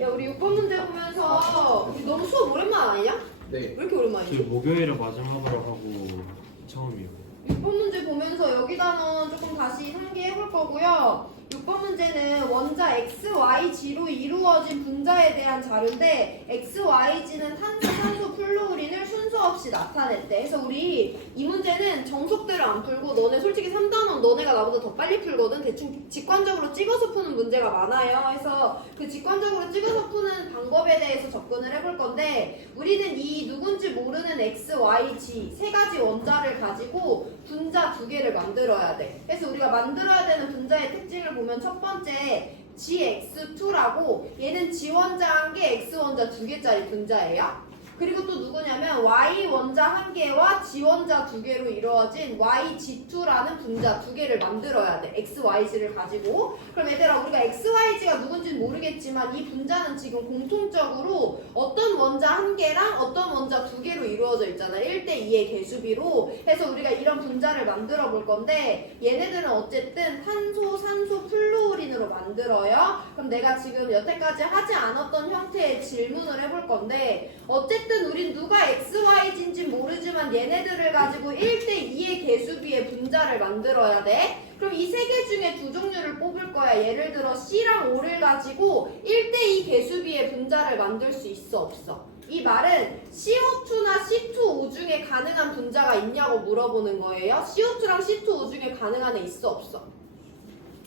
야, 우리 6번 문제 보면서 우리 너무 수업 오랜만 아니냐? 네. 왜 이렇게 오랜만이지? 지금 목요일에 마지막으로 하고 처음이에요. 6번 문제 보면서 여기다는 조금 다시 상기해볼 거고요. 6번 문제는 원자 XYG로 이루어진 분자에 대한 자료인데 XYG는 탄소, 산소, 플루오린을 순서 없이 나타냈대. 그래서 우리 이 문제는 정석대로 안 풀고 너네 솔직히 3단원 너네가 나보다 더 빨리 풀거든. 대충 직관적으로 찍어서 푸는 문제가 많아요. 그래서 그 직관적으로 찍어서 푸는 방법에 대해서 접근을 해볼 건데 우리는 이 누군지 모르는 XYG 세 가지 원자를 가지고 분자 두 개를 만들어야 돼. 그래서 우리가 만들어야 되는 분자의 특징을 보면 첫 번째 GX2라고 얘는 G원자 한 개, X원자 두 개짜리 분자예요. 그리고 또 누구냐면 Y원자 한 개와 G원자 두 개로 이루어진 YG2라는 분자 두 개를 만들어야 돼. XYG를 가지고. 그럼 얘들아 우리가 XYG가 누군지는 모르겠지만 이 분자는 지금 공통적으로 어떤 원자 한 개랑 어떤 원자 두 개로 이루어져 있잖아. 1대2의 개수비로. 해서 우리가 이런 분자를 만들어 볼 건데 얘네들은 어쨌든 탄소, 산소, 플루오린으로 만들어요. 그럼 내가 지금 여태까지 하지 않았던 형태의 질문을 해볼 건데 어쨌든 우린 누가 XYG인지 모르지만 얘네들을 가지고 1대2의 개수비의 분자를 만들어야 돼. 그럼 이 세 개 중에 두 종류를 뽑을 거야. 예를 들어 C랑 O를 가지고 1대2 개수비의 분자를 만들 수 있어 없어? 이 말은 CO2나 C2O 중에 가능한 분자가 있냐고 물어보는 거예요. CO2랑 C2O 중에 가능한 애 있어 없어?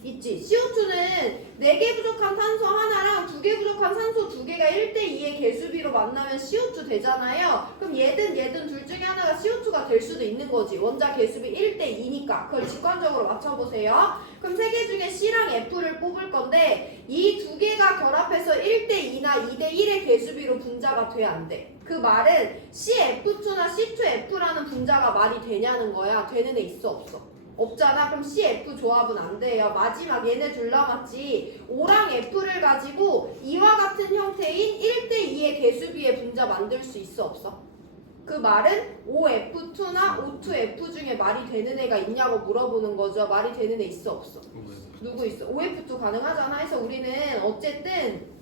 있지. CO2는 4개 부족한 탄소 하나랑 2개 부족한 산소 2개가 1대2의 개수비로 만나면 CO2 되잖아요. 그럼 얘든 둘 중에 하나가 CO2가 될 수도 있는 거지. 원자 개수비 1대2니까. 그걸 직관적으로 맞춰보세요. 그럼 3개 중에 C랑 F를 뽑을 건데 이 두 개가 결합해서 1대2나 2대1의 개수비로 분자가 돼 안 돼? 그 말은 CF2나 C2F라는 분자가 말이 되냐는 거야. 되는 애 있어 없어? 없잖아. 그럼 CF 조합은 안 돼요. 마지막 얘네 둘 남았지. O랑 F를 가지고 이와 같은 형태인 1대2의 개수비의 분자 만들 수 있어 없어? 그 말은 OF2나 O2F 중에 말이 되는 애가 있냐고 물어보는 거죠. 말이 되는 애 있어 없어? 누구 있어? OF2 가능하잖아. 해서 우리는 어쨌든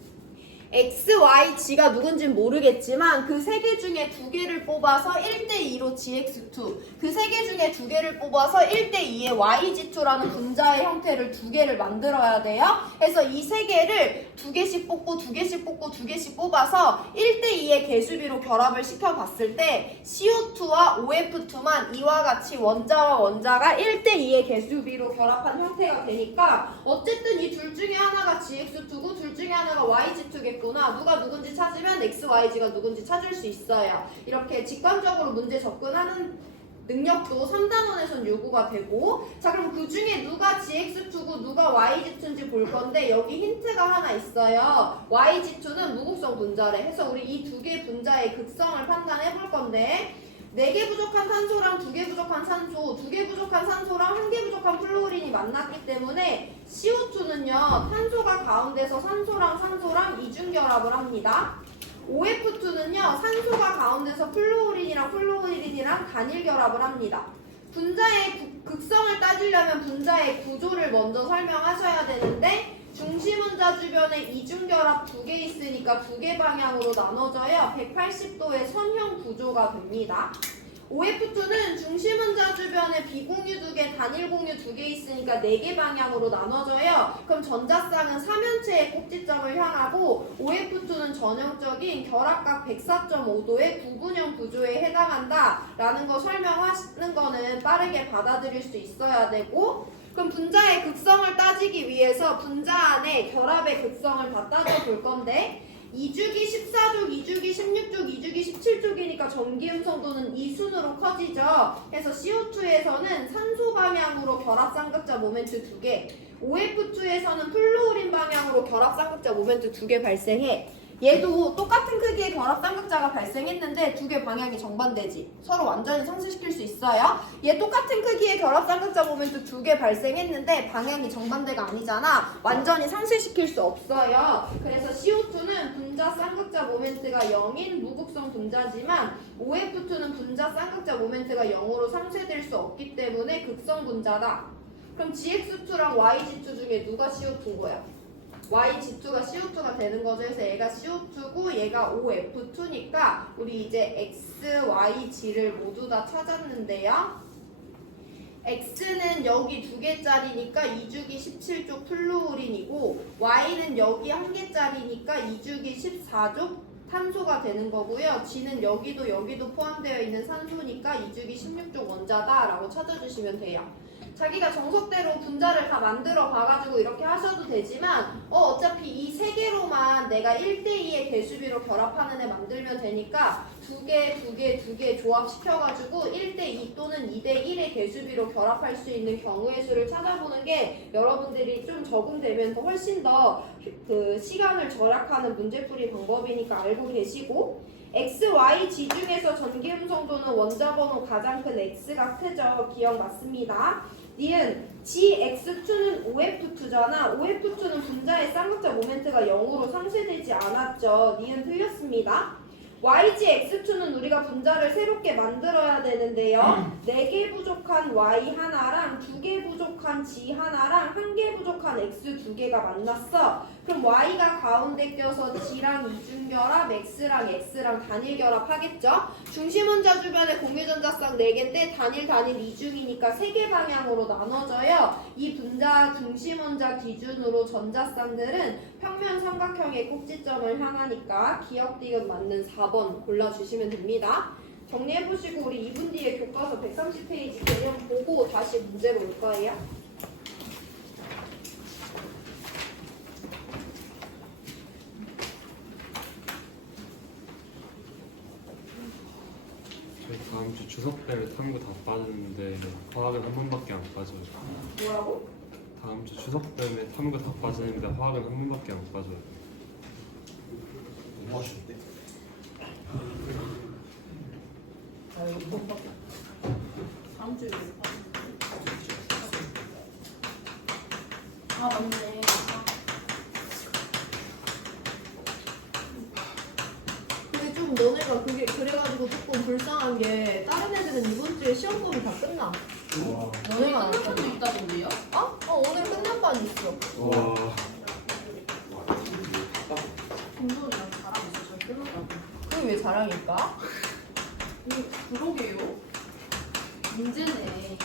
XYG가 누군지는 모르겠지만 그 세 개 중에 두 개를 뽑아서 1대2로 GX2 그 세 개 중에 두 개를 뽑아서 1대2의 YG2라는 분자의 형태를 두 개를 만들어야 돼요. 그래서 이 세 개를 두 개씩 뽑고 두 개씩 뽑고 두 개씩 뽑아서 1대2의 개수비로 결합을 시켜봤을 때 CO2와 OF2만 이와 같이 원자와 원자가 1대2의 개수비로 결합한 형태가 되니까 어쨌든 이 둘 중에 하나가 GX2고 둘 중에 하나가 YG2겠고 누가 누군지 찾으면 XYG가 누군지 찾을 수 있어요. 이렇게 직관적으로 문제 접근하는 능력도 3단원에선 요구가 되고 자 그럼 그 중에 누가 GX2고 누가 YG2인지 볼 건데 여기 힌트가 하나 있어요. YG2는 무극성 분자래. 해서 우리 이 두 개 분자의 극성을 판단해 볼 건데 4개 부족한 탄소랑 2개 부족한 산소, 2개 부족한 산소랑 1개 부족한 플루오린이 만났기 때문에 CO2는요 탄소가 가운데서 산소랑 이중결합을 합니다. OF2는요 산소가 가운데서 플루오린이랑 단일결합을 합니다. 분자의 극성을 따지려면 분자의 구조를 먼저 설명하셔야 되는데 중심원자 주변에 이중결합 2개 있으니까 2개 방향으로 나눠져야 180도의 선형 구조가 됩니다. OF2는 중심원자 주변에 비공유 2개, 단일공유 2개 있으니까 4개 방향으로 나눠져요. 그럼 전자쌍은 3면체의 꼭지점을 향하고 OF2는 전형적인 결합각 104.5도의 구분형 구조에 해당한다 라는 거 설명하는 거는 빠르게 받아들일 수 있어야 되고 그럼 분자의 극성을 따지기 위해서 분자 안에 결합의 극성을 다 따져볼 건데 2주기 14족, 2주기 16족, 2주기 17족이니까 전기음 성도는 2순으로 커지죠. 그래서 CO2에서는 산소 방향으로 결합 쌍극자 모멘트 2개 OF2에서는 플루오린 방향으로 결합 쌍극자 모멘트 2개 발생해. 얘도 똑같은 크기의 결합 쌍극자가 발생했는데 두 개 방향이 정반대지. 서로 완전히 상쇄시킬 수 있어요. 얘 똑같은 크기의 결합 쌍극자 모멘트 2개 발생했는데 방향이 정반대가 아니잖아. 완전히 상쇄시킬 수 없어요. 그래서 CO2는 분자 쌍극자 모멘트가 0인 무극성 분자지만 OF2는 분자 쌍극자 모멘트가 0으로 상쇄될 수 없기 때문에 극성 분자다. 그럼 GX2랑 YG2 중에 누가 CO2인 거야? YG2가 CO2가 되는 거죠. 그래서 얘가 CO2고 얘가 OF2니까 우리 이제 X, YG를 모두 다 찾았는데요. X는 여기 2개짜리니까 2주기 17족 플루오린이고 Y는 여기 1개짜리니까 2주기 14족 탄소가 되는 거고요. G는 여기도 포함되어 있는 산소니까 2주기 16족 원자다라고 찾아주시면 돼요. 자기가 정석대로 분자를 다 만들어 봐가지고 이렇게 하셔도 되지만 어차피 이 3개로만 내가 1대2의 개수비로 결합하는 애 만들면 되니까 2개 조합시켜가지고 1대2 또는 2대1의 개수비로 결합할 수 있는 경우의 수를 찾아보는 게 여러분들이 좀 적응되면서 훨씬 더 그 시간을 절약하는 문제풀이 방법이니까 알고 계시고 X, Y, G 중에서 전기음성도는 원자번호 가장 큰 X가 크죠. 기억 맞습니다. 니은 GX2는 OF2잖아. OF2는 분자의 쌍극자 모멘트가 0으로 상쇄되지 않았죠. 니은 틀렸습니다. YGX2는 우리가 분자를 새롭게 만들어야 되는데요. 4개 부족한 Y 하나랑 2개 부족한 G 하나랑 1개 부족한 X 2개가 만났어. 그럼 Y가 가운데 껴서 G랑 이중결합, X랑 X랑 단일 결합하겠죠? 중심 원자 주변에 공유전자쌍 4개인데 단일 이중이니까 3개 방향으로 나눠져요. 이 분자 중심 원자 기준으로 전자쌍들은 평면 삼각형의 꼭지점을 향하니까 기억 디귿 맞는 4번 골라주시면 됩니다. 정리해보시고 우리 2분 뒤에 교과서 130페이지 개념 보고 다시 문제로 올 거예요. 저희 다음 주 추석 때 탐구 다 빠지는데 화학은 한 번밖에 안 빠져요. 뭐라고? 다음 주 추석 때문에 탐구 다 빠지는데 화학은 한 번밖에 안 빠져요. 너무 아쉬운데? 아 이거 뭔밖에 다음 주에 아 맞네. 근데 좀 너네가 그게 그래가지고 조금 불쌍한 게 다른 애들은 이번 주에 시험범위 다 끝나. 와. 너네가 끝난 번도 있다던데요? 오늘 끝난 반 있어. 와. 김도훈이랑 잘하고 있어. 저 끝났다고. 그게 왜 자랑일까? 그러게요. 문제네.